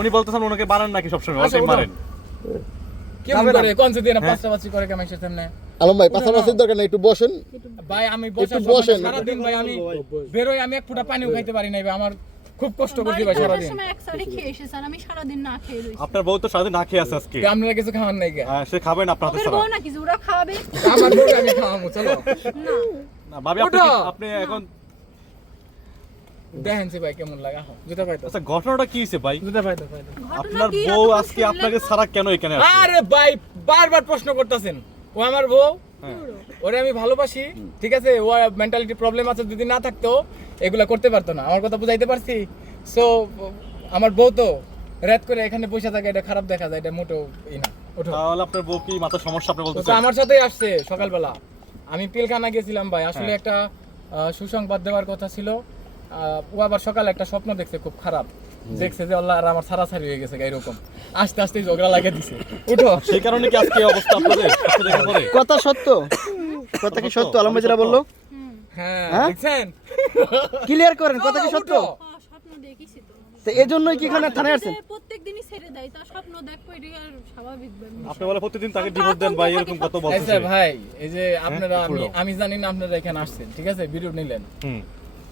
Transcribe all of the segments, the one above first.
উনি বলতেছেন ওনাকে বানান নাকি সবসময় আচ্ছা, ওনাকে ওঠো। মারেন। কেমন করে কোন দিন পাঁচটা বাচ্চা করে কামাইছে সামনে? আলম ভাই পাশাপাশি দরকার নেই একটু বসেন। ভাই আমি বসে একটু বসেন। সারা দিন ভাই আমি বেরোই আমি এক ফুটা পানিও খাইতে পারি নাই ভাই আমার খুব কষ্ট করছি ভাই সারা সময় আমি সারাদিন না খেয়ে রয়েছি। আপনার বউ তো সারাদিন না খেয়ে আছে আজকে। আপনারা কিছু খাওয়ান নাই কে হ্যাঁ, সে খাবেন আপনার হাতে ছাড়া। বউ নাকি যে ওরা আমার বউ আমি খাওয়াবো চলো। না। না, ভাবি আপনি আপনি এখন দেখেন সে ভাই কেমন লাগে? জুতা পাইতো আচ্ছা ঘটনাটা কি হয়েছে ভাই? জুতা পাইতো পাইতো আপনার বউ আজকে আপনাকে তো- কেন এখানে আরে ভাই বারবার প্রশ্ন করতেছেন। ও আমার বউ? হ্যাঁ। ওরে আমি ভালোবাসি ঠিক আছে? ও মেন্টালিটি প্রবলেম আছে যদি না থাকতো এগুলা করতে পারতো না। আমার কথা বুঝাইতে পারছি? সো আমার বউ তো রাত করে এখানে বসে থাকে এটা খারাপ দেখা যায় এটা মোটেও ই না তাহলে আপনার বউ কি সমস্যা আপনি আমার সাথেই আসছে সকালবেলা। আমি পিলখানা গেছিলাম ভাই আসলে হ্যাঁ। একটা আহ, সুসংবাদ দেওয়ার কথা ছিল। ও আবার সকালে একটা স্বপ্ন দেখছে খুব খারাপ। দেখছে যে আল্লাহ আর আমার ছাড়াছাড়ি হয়ে গেছে এরকম। আস্তে আস্তে ঝগড়া লাগিয়ে দিছে। উঠো। সেই কারণে কি আজকে অবস্থা আপনাদের? দেখা কথা সত্য। কথা কি সত্য? আলম ভাই যেটা বলল। হ্যাঁ হ্যাঁ? দেখছেন? ক্লিয়ার করেন কথা কি সত্য? হ্যাঁ, স্বপ্ন দেখেছি তো। তো এই জন্যই কি এখানে থানায় আসছেন? প্রত্যেক দিনই ছেড়ে দেয় তার স্বপ্ন এটাই আর স্বাভাবিক আপনি বলে প্রতিদিন তাকে ডিভোর্স দেন ভাই এরকম আচ্ছা ভাই এই যে আপনারা আমি আমি জানি না আপনারা এখানে আসছেন ঠিক আছে? ভিডিও নিলেন। হুম।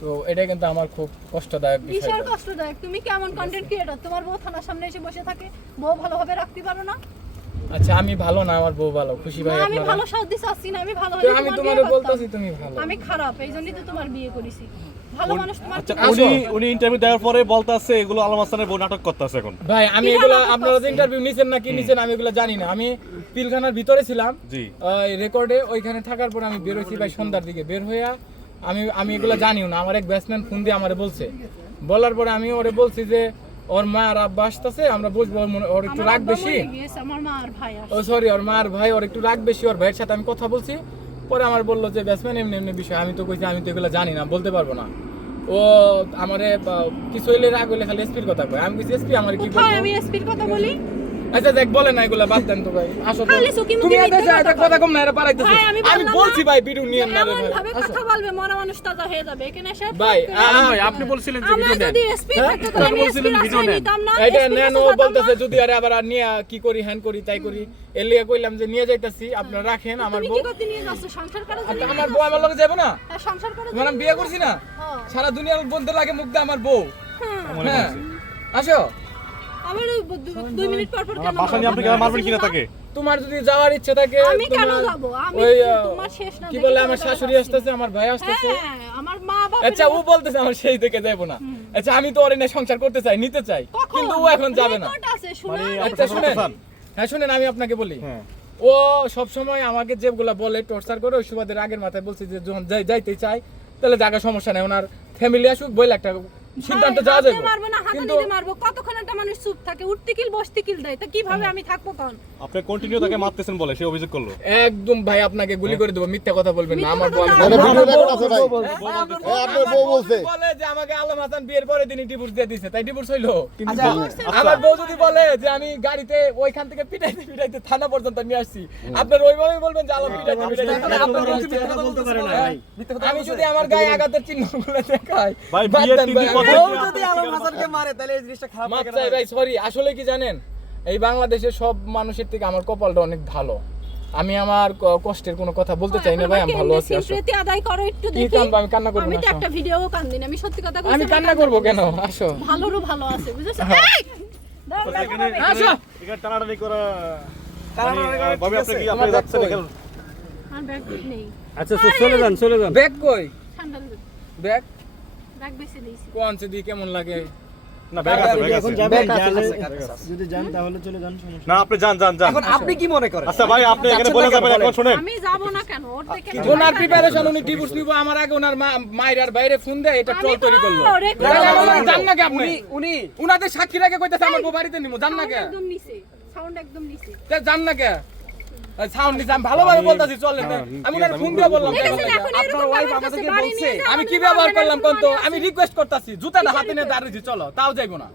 তো এটা কিন্তু আমার খুব কষ্টদায়ক বিষয়। বিশাল কষ্টদায়ক। তুমি কেমন কন্টেন্ট ক্রিয়েটর তোমার বউ থানার সামনে এসে বসে থাকে। বউ ভালোভাবে রাখতে পারো না? আচ্ছা আমি ভালো না আমার বউ ভালো। খুশি ভাই আমি ভালো সাথে চাচ্ছি না আমি ভালো হলে আমি তোমার। বলতেছি তুমি ভালো। আমি খারাপ এই জন্যই তো তোমার বিয়ে করেছি। ভালো মানুষ তোমার আচ্ছা উনি উনি ইন্টারভিউ দেওয়ার পরে বলতাছে এগুলো আলম হাসানের বউ নাটক করতেছে এখন। ভাই আমি এগুলো আপনারা যে ইন্টারভিউ নিছেন না কি নিছেন আমি এগুলো জানি না। আমি পিলখানার ভিতরে ছিলাম। জি। ওই রেকর্ডে ওইখানে থাকার পর আমি বের হয়েছি ভাই সন্ধ্যার দিকে। বের হইয়া আমি আমি এগুলো জানিও না। আমার এক ব্যাটসম্যান ফোন দিয়ে আমারে বলছে। বলার পরে আমি ওরে বলছি যে ওর মা আর আব্বা আসতেছে আমরা বসবো ওর একটু রাগ বেশি? ও সরি ওর মা আর ভাই ওর একটু রাগ বেশি ওর ভাইয়ের সাথে আমি কথা বলছি। পরে আমার বলল যে ব্যাটসম্যান এমনি এমনি বিষয় আমি তো কইছি আমি তো এগুলো জানি না বলতে পারব না। ও আমারে কিছু হইলে রাগ হইলে খালি এসপির কথা কয়। আমি কইছি এসপি আমার কি আমি এসপির কথা বলি? আচ্ছা দেখ বলে না এগুলা বাদ দেন তো ভাই। আসো তো। তুমি এত কথা কথা কম না এরা পারাইতেছে। আমি বলছি ভাই ভিডিও নিয়ে না এমন ভাই ভাবে কথা বলবে মরা মানুষ তাজা হয়ে যাবে। এখানে এসে ভাই। আপনি বলছিলেন যে ভিডিও এসপি হ্যাঁ? আমি বলছিলেন ভিডিও নেন। নিতাম না এইটা নেন ও বলতেছে যদি আরে আবার নিয়ে কি করি হ্যান করি তাই করি। এর লিগে কইলাম যে নিয়ে যাইতাছি আপনারা রাখেন আমার বউ। কি করতে নিয়ে যাচ্ছ? সংসার করার জন্য আচ্ছা, আমার বউ আমার লগে যাব না? হ্যাঁ, সংসার করার জন্য বিয়ে করছি না? হ্যাঁ, সারা দুনিয়ার বলতে লাগে মুখ দিয়ে আমার বউ। হ্যাঁ। আসো। আবার দুই মিনিট পর পর কেন বাসা নিয়ে আপনি কেন মারবেন কিনা তাকে? তোমার যদি যাওয়ার ইচ্ছে থাকে আমি কেন যাব? আমি তোমার শেষ না কি বলে আমার শাশুড়ি আসতেছে আমার ভাই আসতেছে। হ্যাঁ, আমার মা বাবা আচ্ছা ও বলতেছে আমার সেই থেকে যাব না। আচ্ছা আমি তো ওর এনে সংসার করতে চাই নিতে চাই কিন্তু ও এখন যাবে না। আছে শুনো আচ্ছা শুনেন। হ্যাঁ শুনেন আমি আপনাকে বলি। হ্যাঁ। ও সব সময় আমাকে যেগুলা বলে টর্চার করে ওই সুবাদের আগের মাথায় বলছে যে যখন যাইতে চাই তাহলে জায়গা সমস্যা নেই ওনার ফ্যামিলি আসুক বইলে একটা সিদ্ধান্ত যাওয়া যাবে মারবো না হাতে নিতে মারবো কতক্ষণ একটা মানুষ চুপ থাকে উঠতে কিল বসতে কিল দেয় তা কীভাবে আমি থাকব কোন আপনি কন্টিনিউ তাকে মারতেছেন বলে সে অভিযোগ করল একদম ভাই আপনাকে গুলি করে দেবো মিথ্যা কথা বলবেন না আমার বল রেকর্ড আছে ভাই হ্যাঁ, আপনার হ্যাঁ, বউ বলছে। বলে যে আমাকে আলম হাসান বিয়ের পরে দিনই ডিভোর্স দিয়ে দিছে তাই ডিভোর্স হইল আচ্ছা, আমার বউ যদি বলে যে আমি গাড়িতে ওইখান থেকে পিটাইতে পিটাইতে থানা পর্যন্ত নিয়ে আসছি আপনার ওইভাবে বলবেন যে আলম পিটাইতে পিটাইতে বউ মিথ্যা কথা বলতে পারে না ভাই। আমি যদি আমার গায়ে আঘাতের চিহ্নগুলো দেখাই ভাই, বিয়ের দেন বউ যদি আলম হাসানকে মারে তাহলে এই জিনিসটা খারাপ মাপ চাই ভাই। সরি আসলে কি জানেন? এই বাংলাদেশের সব মানুষের থেকে আমার কপালটা অনেক ভালো। আমি আমার কষ্টের কোনো কথা বলতে চাই না ভাই আমি ভালো আছি আসো। প্রীতি আদায় করো একটু দেখি। কান্দবো? আমি কান্না করব আমি তো একটা ভিডিও কান্দিনি আমি সত্যি কথা বলছি আমি কান্না করব কেন? আসো। ভালোরও ভালো আছে বুঝেছ? হ্যাঁ। এই! আসো। এখানে টানাটানি করা টানাটানি মানে, করা আহ, আপনি কি আপনি যাচ্ছেন এখানে? আমার ব্যাগ নেই। আচ্ছা চলে যান চলে যান। ব্যাগ কই? ব্যাগ? কোন দি কেমন লাগে? না ব্যাগ আছে ব্যাগ আছে। ব্যাগ আছে, যদি যান তাহলে চলে যান সমস্যা না আপনি যান যান যান। এখন আপনি কি মনে করেন? আচ্ছা ভাই আপনি এখানে বলে যাবেন এখন শুনেন। আমি যাব না কেন? ওর দেখে ওনার প্রিপারেশন উনি ডিভোর্স নিব আমার আগে ওনার মা মায়ের আর বাইরে ফোন দেয় এটা আমি ট্রল তৈরি করল। জান না কে আপনি? উনি উনি উনাদের সাক্ষী রেখে কইতাছে আমার বাড়িতে নিব জান না কে একদম নিচে সাউন্ড একদম নিচে। তে জান না কে সাউন্ড নিছে আমি ভালোভাবে বলতাছি চলেন আমি ওনার ফোন দিয়ে বললাম। আপনার ব্যবহার আমাদেরকে বলছে, আমি কি ব্যবহার করলাম কোন তো আমি রিকোয়েস্ট করতাছি জুতাটা হাতে নিয়ে দাঁড়িয়েছি চলো তাও যাইবো না।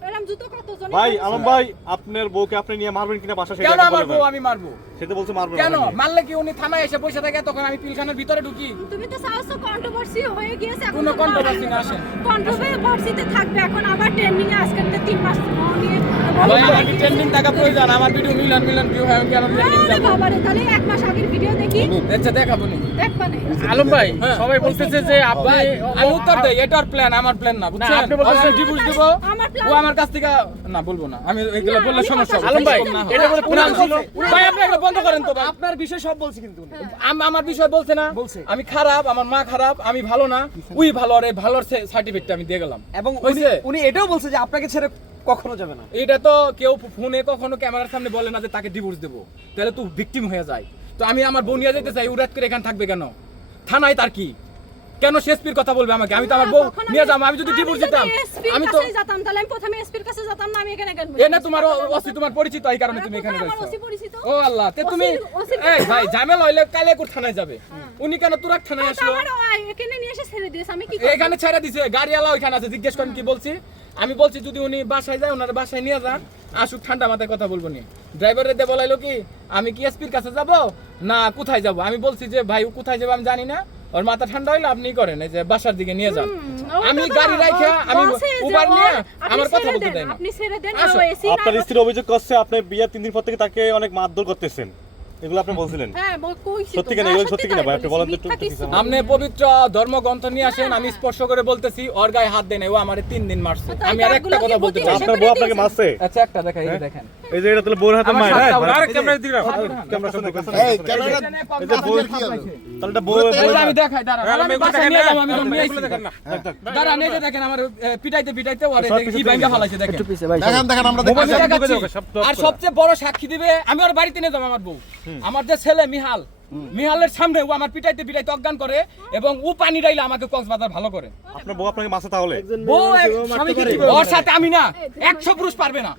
ভাই? আলম ভাই আপনার বউকে আপনি নিয়ে মারবেন কিনা বাসা সেটা কেন আমার বউ আমি মারবো? সেটা বলছে মারবেন কেন? মারলে কি উনি থানায় এসে বসে থাকে তখন আমি পিলখানার ভিতরে ঢুকি। তুমি তো সাহস কন্ট্রোভার্সি হয়ে গিয়েছে এখন কোনো controversy না আসেন। কন্ট্রোভার্সিতে থাকবে এখন আবার ট্রেন্ডিং এ আজকে তিন মাস নিয়ে ট্রেন্ডিং টাকা প্রয়োজন আমার ভিডিও মিলিয়ন মিলিয়ন ভিউ হয় কেন ট্রেন্ডিং আরে যাব বাবারে, তাহলে এক মাস আগের ভিডিও দেখি। আচ্ছা দেখাবো নি। আলম ভাই হ্যাঁ। সবাই বলতেছে যে আপনি আমি উত্তর দেই এটার প্ল্যান আমার প্ল্যান না বুঝছেন? আপনি বলতেছেন ডিভোর্স দেব ও আমার কাছ থেকে না বলব না। আমি এগুলো বললে সমস্যা হবে। আলম ভাই কম না। হয়। এটা বলে পুরাণ ছিল। ভাই আপনি এগুলো বন্ধ করেন তো ভাই। আপনার বিষয় সব বলছি কিন্তু আমার বিষয় বলছে না। বলছে। আমি খারাপ আমার মা খারাপ আমি ভালো না। উই ভালো আরে ভালোর সার্টিফিকেটটা আমি দিয়ে গেলাম। এবং উনি এটাও বলছে যে আপনাকে ছেড়ে কখনো যাবে না। এটা তো কেউ ফোনে কখনো ক্যামেরার সামনে বলে না যে তাকে ডিভোর্স দেবো। তাহলে তো ভিকটিম হয়ে যায়। তো আমি আমার বোন নিয়ে যেতে চাই উড়াত করে এখানে থাকবে কেন? থানায় তার কি? কেন শেষপির কথা বলবে আমাকে? আমি তো আমার বউ নিয়ে যাব আমি যদি ডিভোর্স দিতাম আমি তো যেতাম, তাহলে আমি প্রথমে SP র কাছে যেতাম না, আমি এখানে কেন এ না তোমার ওসি তোমার পরিচিত এই কারণে তুমি এখানে পরিচিত? ও আল্লাহ তে তুমি এই ভাই। ঝামেলা হইলে কালে কোর থানায় যাবে। উনি কেন তুরাক থানায় আসলো? আমার ও- এখানে নিয়ে এসে ছেড়ে দিয়েছে, আমি কি এখানে ছেড়ে দিছে গাড়িওয়ালা ওখানে আছে জিজ্ঞেস করেন কি বলছি? আমি বলছি যদি উনি বাসায় যায় ওনার বাসায় নিয়ে যান। আসুক ঠান্ডা মাথায় কথা বলব নি। ড্রাইভারের দিয়ে বলাইলো কি আমি কি এসপির কাছে যাব? না কোথায় যাব? আমি বলছি যে ভাই ও কোথায় যাব আমি জানি না। ওর মাথা ঠান্ডা হইলে আপনি করেন এই যে বাসার দিকে নিয়ে যান। আমি গাড়ি ও- আমি উবার নিয়ে আমার কথা বলতে দেন, আপনি ছেড়ে দেন, আপনার স্ত্রী অভিযোগ করছে আপনি বিয়ের তিন দিন পর থেকে তাকে অনেক মারধর করতেছেন। এগুলো আপনি বলছিলেন। হ্যাঁ, কইছি সত্যি কেন? এগুলো সত্যি কিনা? ভাই? আপনি বলেন তো। আপনি পবিত্র ধর্মগ্রন্থ নিয়ে আসেন আমি স্পর্শ করে বলতেছি ওর গায়ে হাত দেন ও আমারে তিন দিন মারছে। আমি আর একটা কথা বলতে চাই। আপনার বউ আপনাকে? মারছে? আচ্ছা একটা দেখা এই দেখেন। এই যে এটা তাহলে বউর হাতে মার। সাতটা উড়া। আরে ক্যামেরা দিকে রাখ। ক্যামেরা সামনে কাছে এই যে বউ তাহলে এটা বউ আমি দেখাই দাঁড়ান। আমি বাসায় নিয়ে যাব আমি নিয়ে আইছি। দাঁড়ান এই দেখেন আমার পিটাইতে পিটাইতে ওরে সব দেখি কিছু কি ভাঙ্গা ফালাইছে দেখেন। একটু পিছে ভাই দেখেন দেখেন আমরা দেখাচ্ছি। ঢুকে যাও, সব দশ আর সবচেয়ে বড় সাক্ষী দিবে আমি ওর বাড়িতে নিয়ে যাব আমার বউ। আমার যে ছেলে মিহাল। মিহালের সামনে ও আমার পিটাইতে পিটাইতে অজ্ঞান করে এবং ও পানি ডাইলে আমাকে কক্সবাজার ভালো করে। আপনার বউ আপনাকে মারছে তাহলে? বউ ওর সাথে আমি না একশো পুরুষ পারবে না।